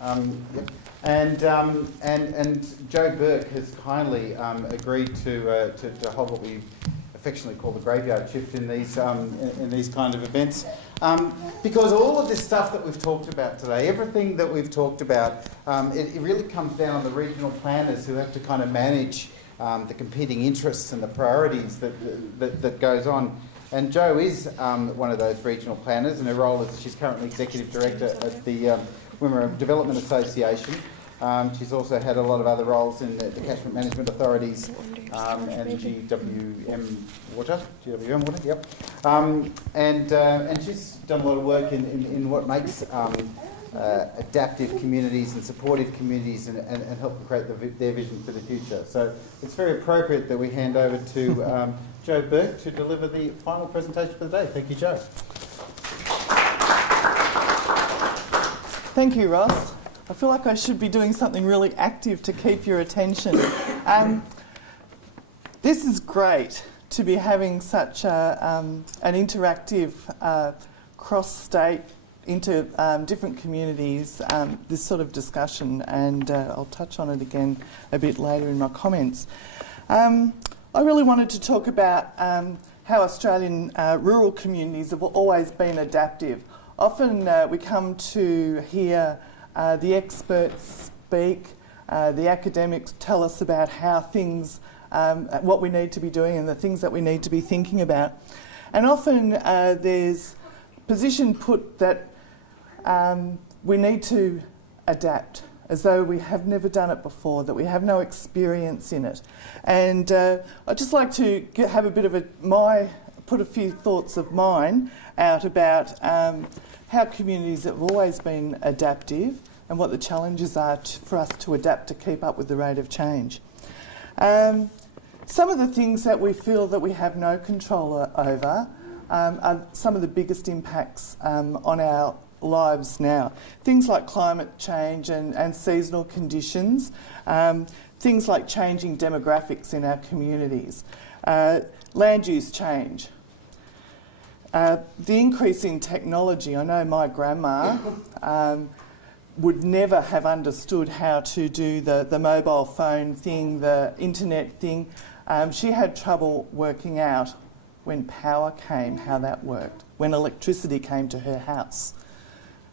Yep. And Jo Bourke has kindly agreed to hold what we affectionately call the graveyard shift in these kind of events, because all of this stuff that we've talked about today, everything that we've talked about, it really comes down on the regional planners who have to kind of manage the competing interests and the priorities that goes on. And Jo is one of those regional planners, and her role is she's currently Executive Director at the Wimmera Development Association. She's also had a lot of other roles in the Catchment Management Authorities and GWM Water, yep. And she's done a lot of work in what makes adaptive communities and supportive communities and help create their vision for the future. So it's very appropriate that we hand over to Jo Bourke to deliver the final presentation for the day. Thank you, Jo. Thank you, Ross. I feel like I should be doing something really active to keep your attention. This is great to be having such an interactive cross-state into different communities, this sort of discussion, and I'll touch on it again a bit later in my comments. I really wanted to talk about how Australian rural communities have always been adaptive. Often we come to hear the experts speak, the academics tell us about how things, what we need to be doing and the things that we need to be thinking about. And often there's position put that we need to adapt, as though we have never done it before, that we have no experience in it. And I'd just like to have a bit of put a few thoughts of mine out about how communities have always been adaptive and what the challenges are for us to adapt to keep up with the rate of change. Some of the things that we feel that we have no control over are some of the biggest impacts on our lives now. Things like climate change and seasonal conditions, things like changing demographics in our communities, land use change, the increase in technology. I know my grandma would never have understood how to do the mobile phone thing, the internet thing. She had trouble working out when power came, how that worked, when electricity came to her house.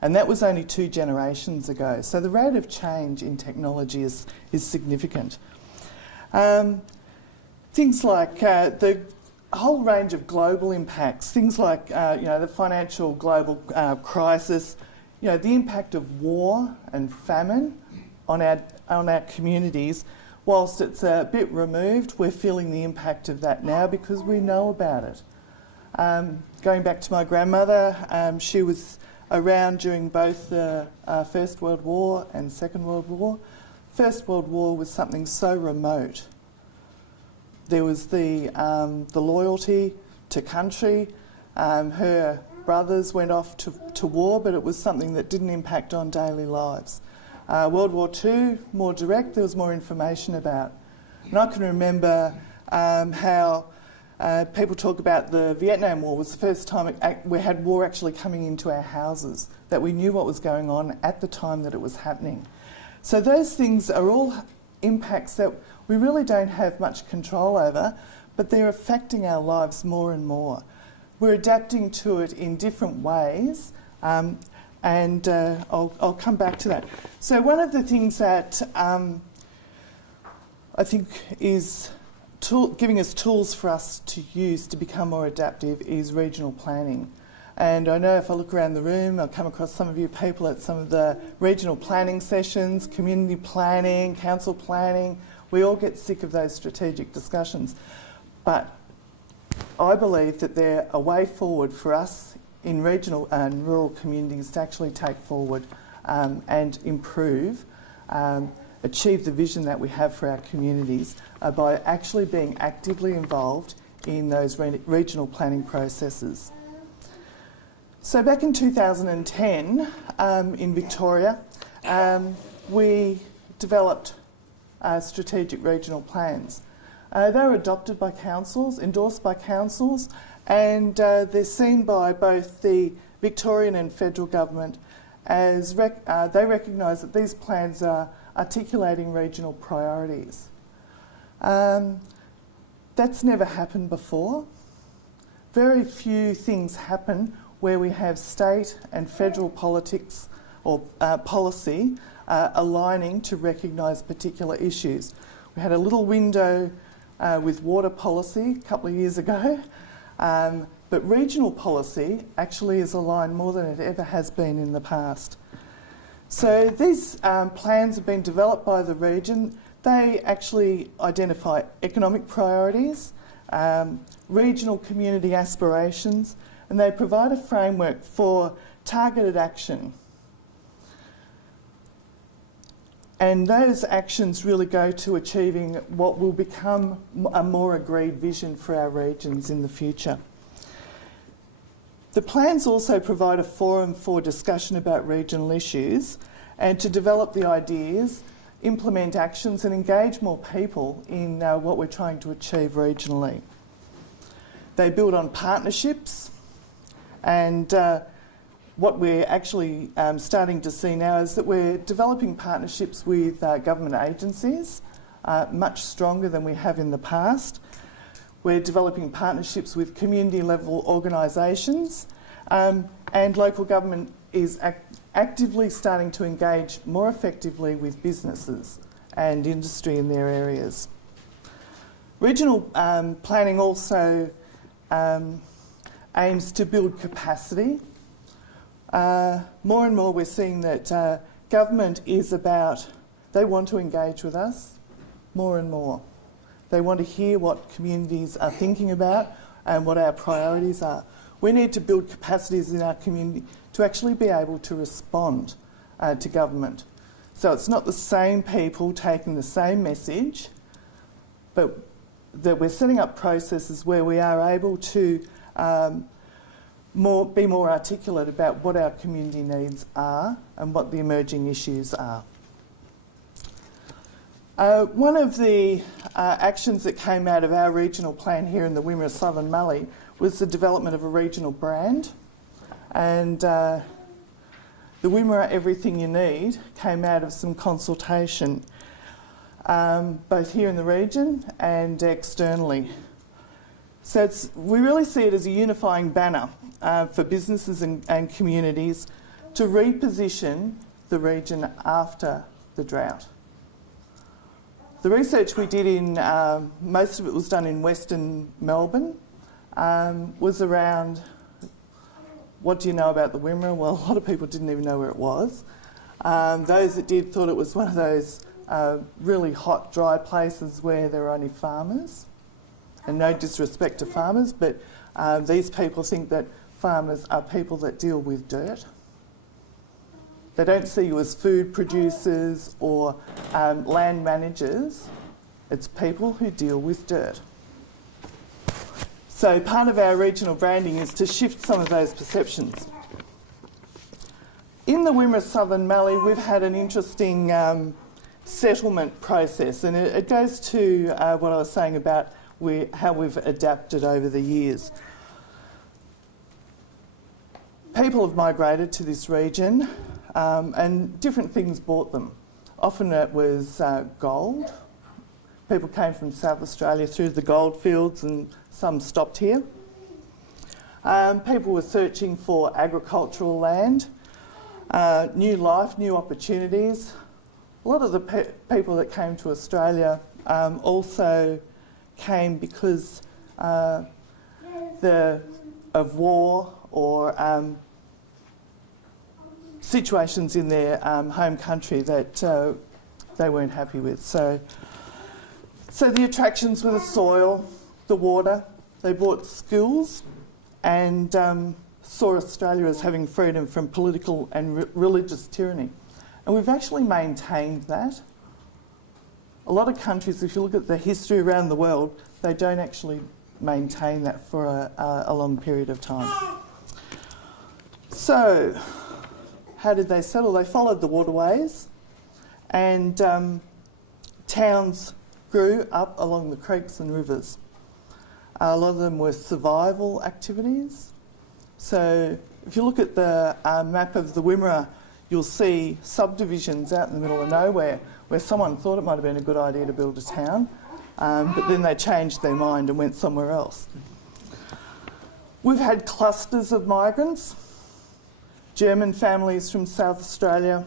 And that was only 2 generations ago. So the rate of change in technology is significant. Things like the whole range of global impacts, things like the financial global crisis, the impact of war and famine on our communities. Whilst it's a bit removed, we're feeling the impact of that now because we know about it. Going back to my grandmother, she was around during both the First World War and Second World War. First World War was something so remote. There was the loyalty to country. Her brothers went off to war, but it was something that didn't impact on daily lives. World War II, more direct, there was more information about. And I can remember how people talk about the Vietnam War was the first time we had war actually coming into our houses, that we knew what was going on at the time that it was happening. So those things are all impacts that we really don't have much control over, but they're affecting our lives more and more. We're adapting to it in different ways, and I'll come back to that. So one of the things that I think is giving us tools for us to use to become more adaptive is regional planning. And I know if I look around the room, I'll come across some of you people at some of the regional planning sessions, community planning, council planning. We all get sick of those strategic discussions. But I believe that they're a way forward for us in regional and rural communities to actually take forward and improve, achieve the vision that we have for our communities by actually being actively involved in those regional planning processes. So back in 2010 in Victoria, we developed strategic regional plans. They were adopted by councils, endorsed by councils, and they're seen by both the Victorian and federal government as they recognise that these plans are articulating regional priorities. That's never happened before. Very few things happen where we have state and federal politics or policy aligning to recognise particular issues. We had a little window with water policy a couple of years ago, but regional policy actually is aligned more than it ever has been in the past. So these plans have been developed by the region. They actually identify economic priorities, regional community aspirations, and they provide a framework for targeted action. And those actions really go to achieving what will become a more agreed vision for our regions in the future. The plans also provide a forum for discussion about regional issues and to develop the ideas, implement actions and engage more people in what we're trying to achieve regionally. They build on partnerships, and what we're actually starting to see now is that we're developing partnerships with government agencies, much stronger than we have in the past. We're developing partnerships with community level organisations, and local government is actively starting to engage more effectively with businesses and industry in their areas. Regional planning also aims to build capacity. More and more we're seeing that government is about, they want to engage with us more and more. They want to hear what communities are thinking about and what our priorities are. We need to build capacities in our community to actually be able to respond to government. So it's not the same people taking the same message, but that we're setting up processes where we are able to be more articulate about what our community needs are and what the emerging issues are. One of the actions that came out of our regional plan here in the Wimmera Southern Mallee was the development of a regional brand, and the Wimmera Everything You Need came out of some consultation, both here in the region and externally. So we really see it as a unifying banner for businesses and communities to reposition the region after the drought. The research we did in, most of it was done in Western Melbourne, was around, what do you know about the Wimmera? Well, a lot of people didn't even know where it was. Those that did thought it was one of those really hot, dry places where there are only farmers. And no disrespect to farmers, but these people think that farmers are people that deal with dirt. They don't see you as food producers or land managers. It's people who deal with dirt. So part of our regional branding is to shift some of those perceptions. In the Wimmera Southern Mallee, we've had an interesting settlement process, and it goes to what I was saying about how we've adapted over the years. People have migrated to this region, and different things brought them. Often it was gold. People came from South Australia through the gold fields, and some stopped here. People were searching for agricultural land, new life, new opportunities. A lot of the people that came to Australia also came because of war or situations in their home country that they weren't happy with. So the attractions were the soil, the water. They brought skills and saw Australia as having freedom from political and religious tyranny. And we've actually maintained that. A lot of countries, if you look at the history around the world, they don't actually maintain that for a long period of time. So, how did they settle? They followed the waterways, and towns grew up along the creeks and rivers. A lot of them were survival activities. So, if you look at the map of the Wimmera, you'll see subdivisions out in the middle of nowhere where someone thought it might have been a good idea to build a town, but then they changed their mind and went somewhere else. We've had clusters of migrants, German families from South Australia,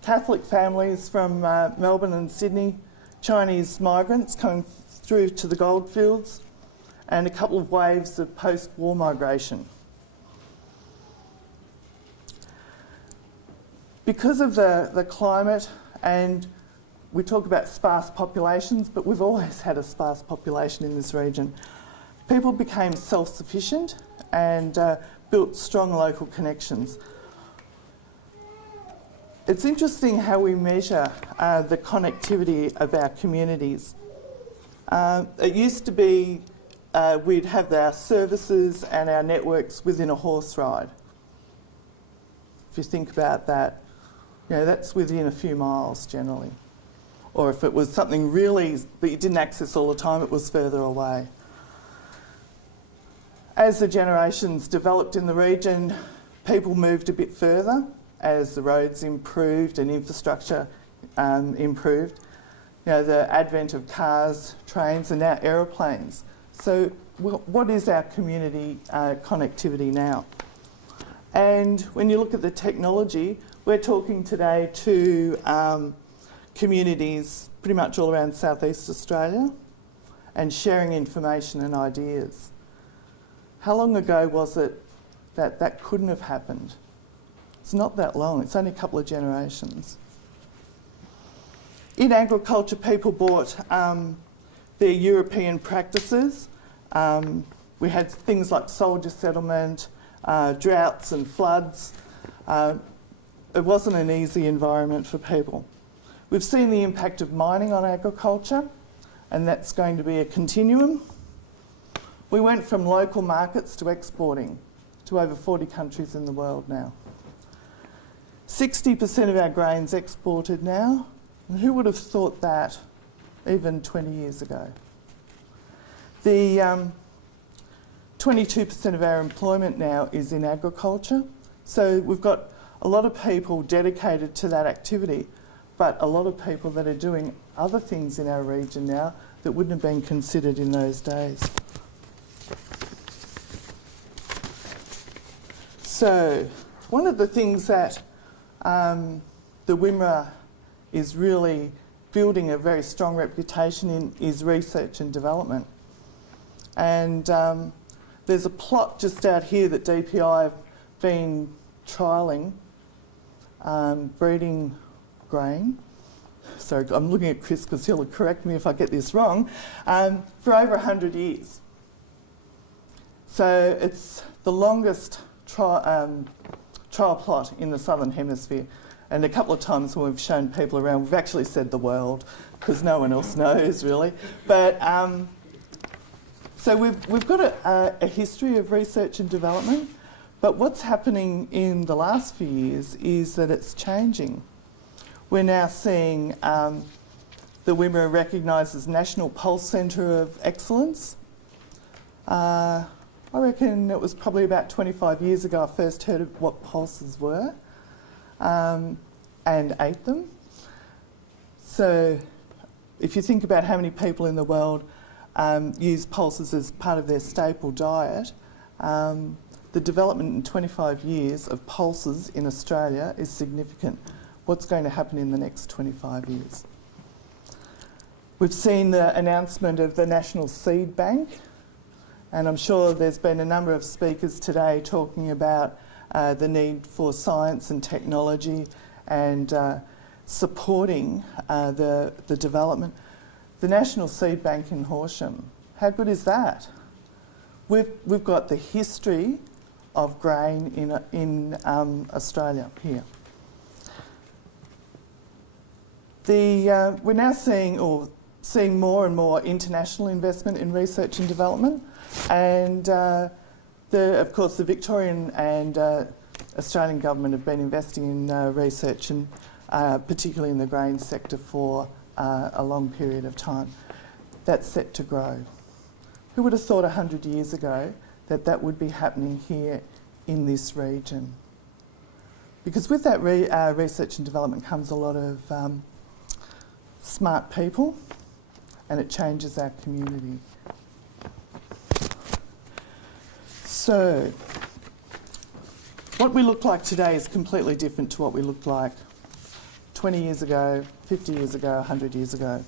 Catholic families from Melbourne and Sydney, Chinese migrants coming through to the goldfields, and a couple of waves of post-war migration. Because of the climate, and we talk about sparse populations, but we've always had a sparse population in this region, people became self-sufficient and built strong local connections. It's interesting how we measure the connectivity of our communities. It used to be we'd have our services and our networks within a horse ride. If you think about that, you know, that's within a few miles generally. Or if it was something really that you didn't access all the time, it was further away. As the generations developed in the region, people moved a bit further as the roads improved and infrastructure improved. You know, the advent of cars, trains and now aeroplanes. So what is our community connectivity now? And when you look at the technology, we're talking today to communities pretty much all around Southeast Australia and sharing information and ideas. How long ago was it that that couldn't have happened? It's not that long, it's only a couple of generations. In agriculture, people brought their European practices. We had things like soldier settlement, droughts and floods. It wasn't an easy environment for people. We've seen the impact of mining on agriculture, and that's going to be a continuum. We went from local markets to exporting to over 40 countries in the world now. 60% of our grain's exported now, and who would have thought that even 20 years ago? The 22% of our employment now is in agriculture, so we've got a lot of people dedicated to that activity, but a lot of people that are doing other things in our region now that wouldn't have been considered in those days. So, one of the things that the Wimmera is really building a very strong reputation in is research and development. And there's a plot just out here that DPI have been trialling, breeding grain. So I'm looking at Chris because he'll correct me if I get this wrong, for over 100 years. So it's the longest trial plot in the Southern Hemisphere. And a couple of times when we've shown people around, we've actually said the world, because no one else knows really. But so we've got a history of research and development, but what's happening in the last few years is that it's changing. We're now seeing the Wimmera recognised as National Pulse Centre of Excellence. I reckon it was probably about 25 years ago I first heard of what pulses were and ate them. So if you think about how many people in the world use pulses as part of their staple diet, the development in 25 years of pulses in Australia is significant. What's going to happen in the next 25 years? We've seen the announcement of the National Seed Bank, and I'm sure there's been a number of speakers today talking about the need for science and technology and supporting the development. The National Seed Bank in Horsham, how good is that? We've got the history of grain in Australia here. We're now seeing more and more international investment in research and development, and of course the Victorian and Australian government have been investing in research and particularly in the grain sector for a long period of time. That's set to grow. Who would have thought 100 years ago that that would be happening here in this region? Because with that research and development comes a lot of smart people, and it changes our community. So, what we look like today is completely different to what we looked like 20 years ago, 50 years ago, 100 years ago.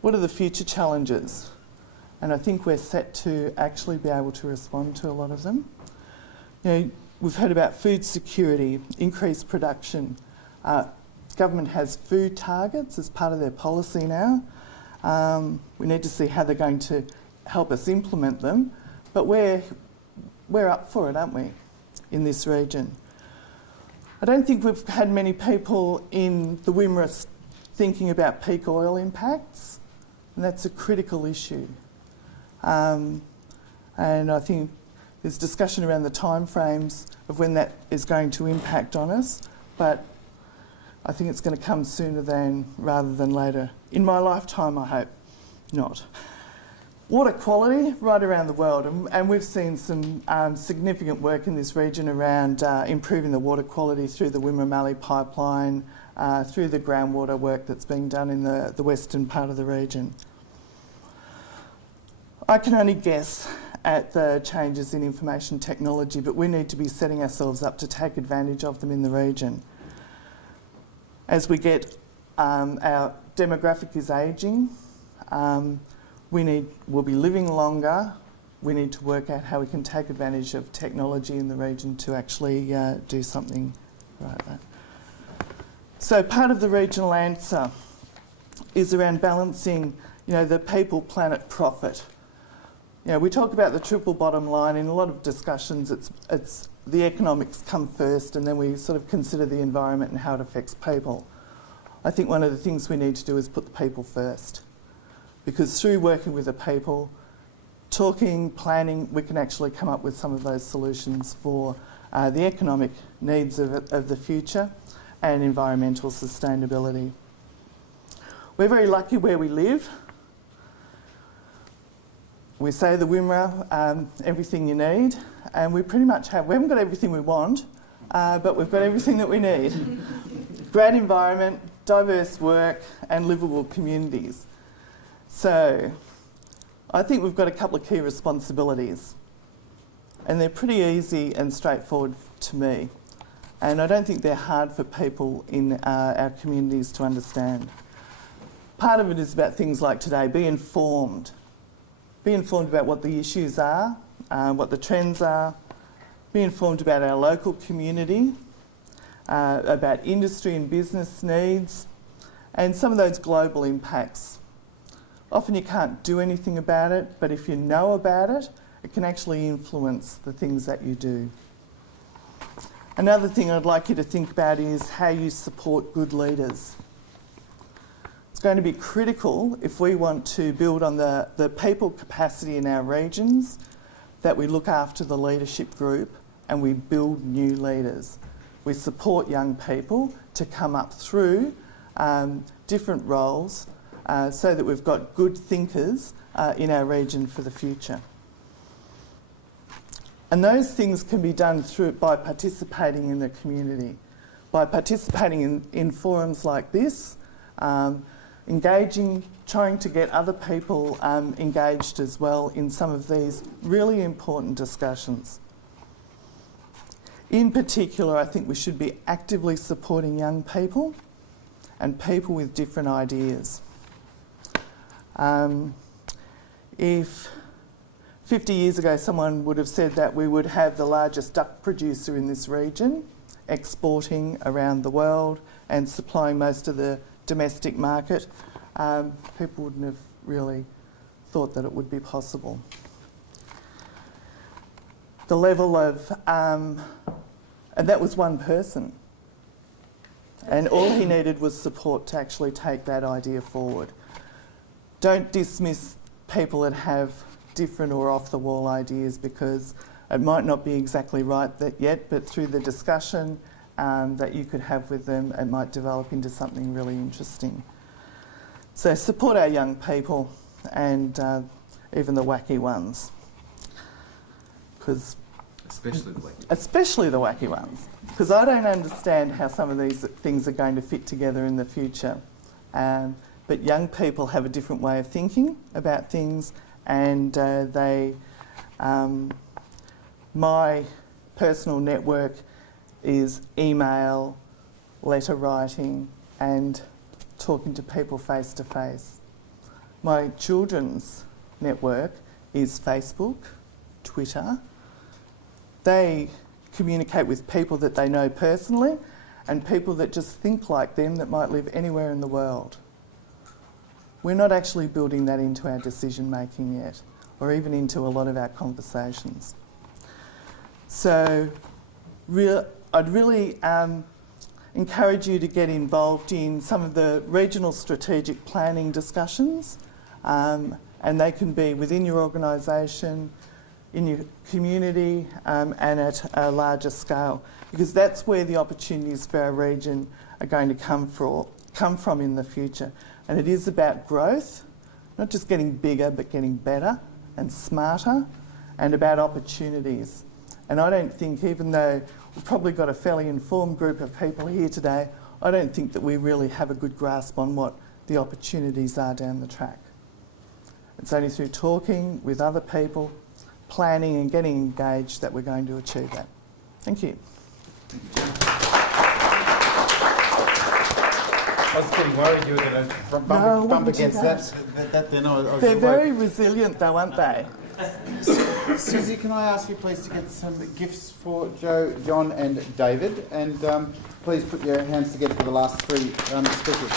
What are the future challenges? And I think we're set to actually be able to respond to a lot of them. You know, we've heard about food security, increased production. Government has food targets as part of their policy now. We need to see how they're going to help us implement them, but we're up for it, aren't we, in this region? I don't think we've had many people in the Wimmera thinking about peak oil impacts, and that's a critical issue. And I think there's discussion around the timeframes of when that is going to impact on us, but I think it's going to come sooner rather than later. In my lifetime, I hope not. Water quality right around the world, and we've seen some significant work in this region around improving the water quality through the Wimmera pipeline, through the groundwater work that's being done in the western part of the region. I can only guess at the changes in information technology, but we need to be setting ourselves up to take advantage of them in the region. As we get, our demographic is ageing, we'll be living longer. We need to work out how we can take advantage of technology in the region to actually do something about that. So part of the regional answer is around balancing, the people, planet, profit. We talk about the triple bottom line. In a lot of discussions, it's the economics come first, and then we sort of consider the environment and how it affects people. I think one of the things we need to do is put the people first, because through working with the people, talking, planning, we can actually come up with some of those solutions for the economic needs of the future and environmental sustainability. We're very lucky where we live. We say the Wimmera, everything you need, and we pretty much we haven't got everything we want, but we've got everything that we need. Great environment, diverse work, and livable communities. So, I think we've got a couple of key responsibilities, and they're pretty easy and straightforward to me, and I don't think they're hard for people in our communities to understand. Part of it is about things like today, be informed. Be informed about what the issues are, what the trends are. Be informed about our local community, about industry and business needs, and some of those global impacts. Often you can't do anything about it, but if you know about it, it can actually influence the things that you do. Another thing I'd like you to think about is how you support good leaders. It's going to be critical if we want to build on the people capacity in our regions, that we look after the leadership group and we build new leaders. We support young people to come up through different roles so that we've got good thinkers in our region for the future. And those things can be done by participating in the community, by participating in forums like this, engaging, trying to get other people engaged as well in some of these really important discussions. In particular, I think we should be actively supporting young people and people with different ideas. If 50 years ago someone would have said that we would have the largest duck producer in this region, exporting around the world and supplying most of the domestic market, people wouldn't have really thought that it would be possible. The level of, and that was one person, and all he needed was support to actually take that idea forward. Don't dismiss people that have different or off-the-wall ideas, because it might not be exactly right yet, but through the discussion that you could have with them, it might develop into something really interesting. So support our young people and even the wacky ones, because Especially the wacky. Especially the wacky ones, because I don't understand how some of these things are going to fit together in the future. But young people have a different way of thinking about things, and my personal network is email, letter writing, and talking to people face to face. My children's network is Facebook, Twitter. They communicate with people that they know personally and people that just think like them that might live anywhere in the world. We're not actually building that into our decision making yet, or even into a lot of our conversations. So I'd really encourage you to get involved in some of the regional strategic planning discussions, and they can be within your organisation, in your community, and at a larger scale, because that's where the opportunities for our region are going to come from in the future. And it is about growth, not just getting bigger, but getting better and smarter, and about opportunities. And I don't think, even though we've probably got a fairly informed group of people here today, I don't think that we really have a good grasp on what the opportunities are down the track. It's only through talking with other people, planning and getting engaged that we're going to achieve that. Thank you. I was getting worried you were going to bump against that then. They're very resilient though, aren't they? Susie, can I ask you please to get some gifts for Joe, John and David, and please put your hands together for the last three speakers.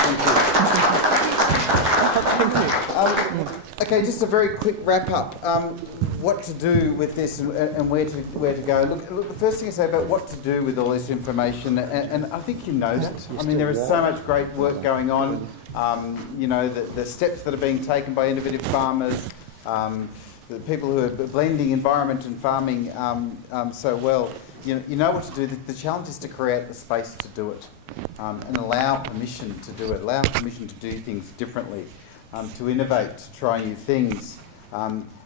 Thank you. Okay, just a very quick wrap up. What to do with this and where to go. Look, the first thing I say about what to do with all this information, and I think you know that. I mean, there is so much great work going on. You know, the steps that are being taken by innovative farmers, the people who are blending environment and farming so well. You know what to do. The challenge is to create the space to do it, and allow permission to do it, allow permission to do things differently, to innovate, to try new things,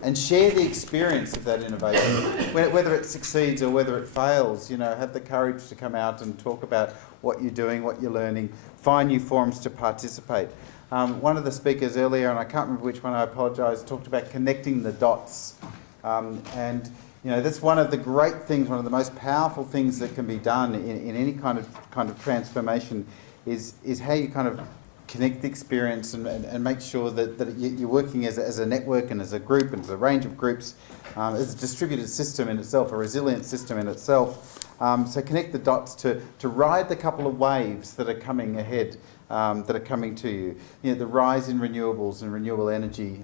and share the experience of that innovation, whether it succeeds or whether it fails. You know, have the courage to come out and talk about what you're doing, what you're learning, find new forums to participate. One of the speakers earlier, and I can't remember which one, I apologise, talked about connecting the dots. And you know, that's one of the great things, one of the most powerful things that can be done in any kind of transformation is how you kind of connect the experience and make sure that you're working as a network and as a group and as a range of groups, as a distributed system in itself, a resilient system in itself. So connect the dots to ride the couple of waves that are coming ahead, that are coming to you. You know, the rise in renewables and renewable energy,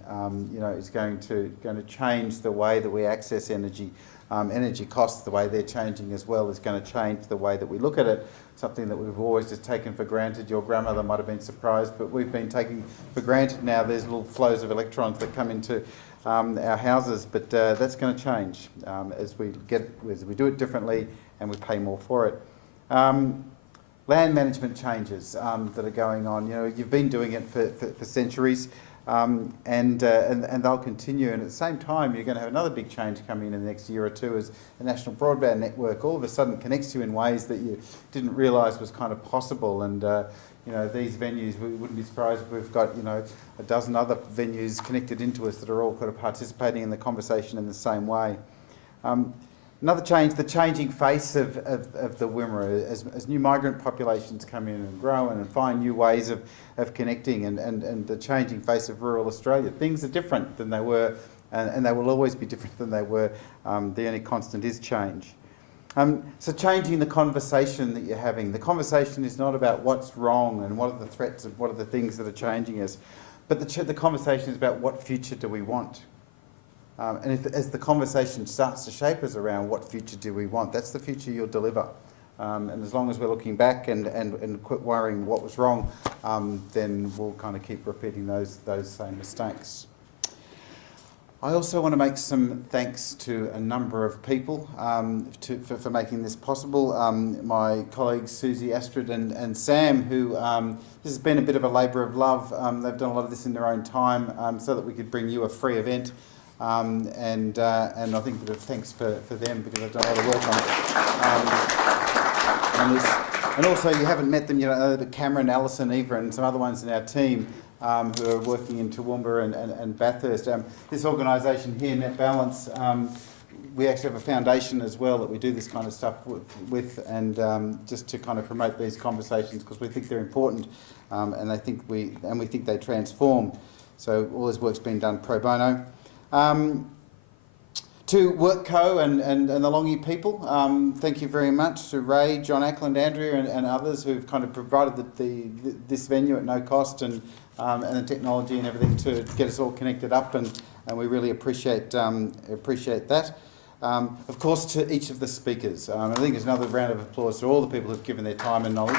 you know, is going to change the way that we access energy. Energy costs, the way they're changing as well, is going to change the way that we look at it. Something that we've always just taken for granted. Your grandmother might have been surprised, but we've been taking for granted now. There's little flows of electrons that come into our houses, but that's going to change as we do it differently and we pay more for it. Land management changes that are going on. You know, you've been doing it for centuries, and they'll continue. And at the same time, you're going to have another big change coming in the next year or two as the national broadband network all of a sudden connects you in ways that you didn't realise was kind of possible. And you know, these venues, we wouldn't be surprised if we've got, you know, a dozen other venues connected into us that are all kind of participating in the conversation in the same way. Another change, the changing face of the Wimmera as new migrant populations come in and grow and find new ways of connecting, and the changing face of rural Australia. Things are different than they were, and they will always be different than they were. The only constant is change. So changing the conversation that you're having. The conversation is not about what's wrong and what are the threats and what are the things that are changing us, but the conversation is about what future do we want. And as the conversation starts to shape us around what future do we want, that's the future you'll deliver. And as long as we're looking back and quit worrying what was wrong, then we'll kind of keep repeating those same mistakes. I also want to make some thanks to a number of people for making this possible. My colleagues Susie, Astrid and Sam, who this has been a bit of a labour of love. They've done a lot of this in their own time so that we could bring you a free event. and I think a bit of thanks for them because they've done a lot of work on this. And also, you haven't met them, you know, Cameron, Alison, Eva, and some other ones in our team who are working in Toowoomba and Bathurst. This organisation here, Net Balance, we actually have a foundation as well that we do this kind of stuff with and just to kind of promote these conversations because we think they're important and we think they transform. So all this work's been done pro bono. To WorkCo and the Longy people, thank you very much to Ray, John Ackland, Andrea and others who've kind of provided this venue at no cost and the technology and everything to get us all connected up and we really appreciate that. Of course to each of the speakers. I think there's another round of applause to all the people who've given their time and knowledge.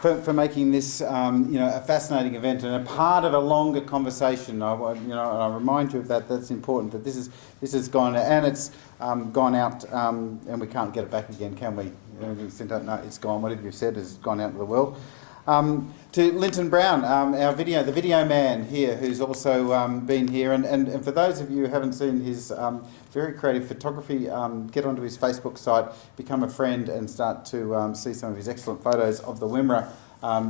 For making this, a fascinating event and a part of a longer conversation. I remind you of that. That's important. That this has gone and it's gone out, and we can't get it back again, can we? No, it's gone. Whatever you've said has gone out into the world. To Linton Brown, the video man here, who's also been here, and for those of you who haven't seen his very creative photography, get onto his Facebook site, become a friend and start to see some of his excellent photos of the Wimmera.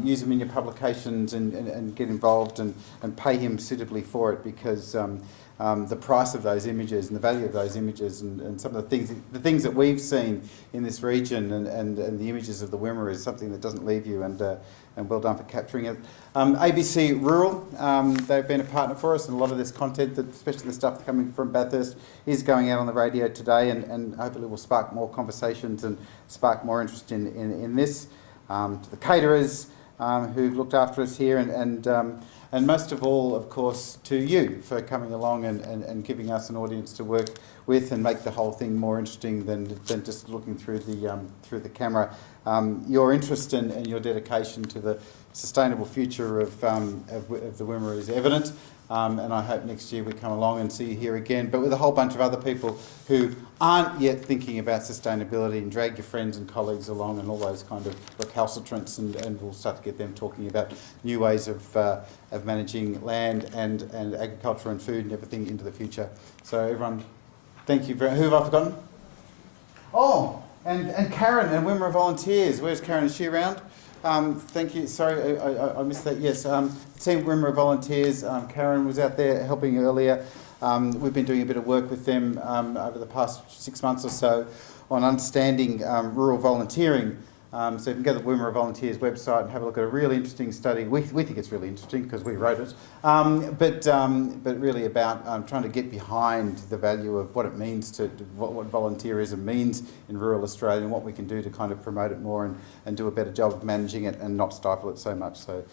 Use them in your publications and get involved and pay him suitably for it because the price of those images and the value of those images and some of the things that we've seen in this region and the images of the Wimmera is something that doesn't leave you and well done for capturing it. ABC Rural, they've been a partner for us and a lot of this content, especially the stuff coming from Bathurst, is going out on the radio today and hopefully will spark more conversations and spark more interest in this. To the caterers who've looked after us here and most of all, of course, to you for coming along and giving us an audience to work with and make the whole thing more interesting than just looking through the camera. Your interest and your dedication to the sustainable future of the Wimmera is evident, and I hope next year we come along and see you here again, but with a whole bunch of other people who aren't yet thinking about sustainability, and drag your friends and colleagues along and all those kind of recalcitrants, and we'll start to get them talking about new ways of managing land and agriculture and food and everything into the future. So everyone, thank you very much. Who have I forgotten? Oh, and Karen and Wimmera Volunteers. Where's Karen? Is she around? Thank you. Sorry, I missed that. Yes, Team Wimmera Volunteers. Karen was out there helping earlier. We've been doing a bit of work with them over the past 6 months or so on understanding rural volunteering. So you can go to the Wimmera Volunteers website and have a look at a really interesting study. We think it's really interesting because we wrote it, but really about trying to get behind the value of what it means what volunteerism means in rural Australia and what we can do to kind of promote it more and do a better job of managing it and not stifle it so much. So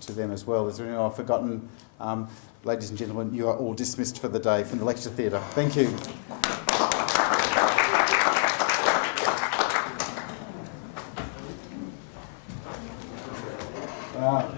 to them as well. Is there anyone I've forgotten? Ladies and gentlemen, you are all dismissed for the day from the lecture theatre. Thank you. Wow.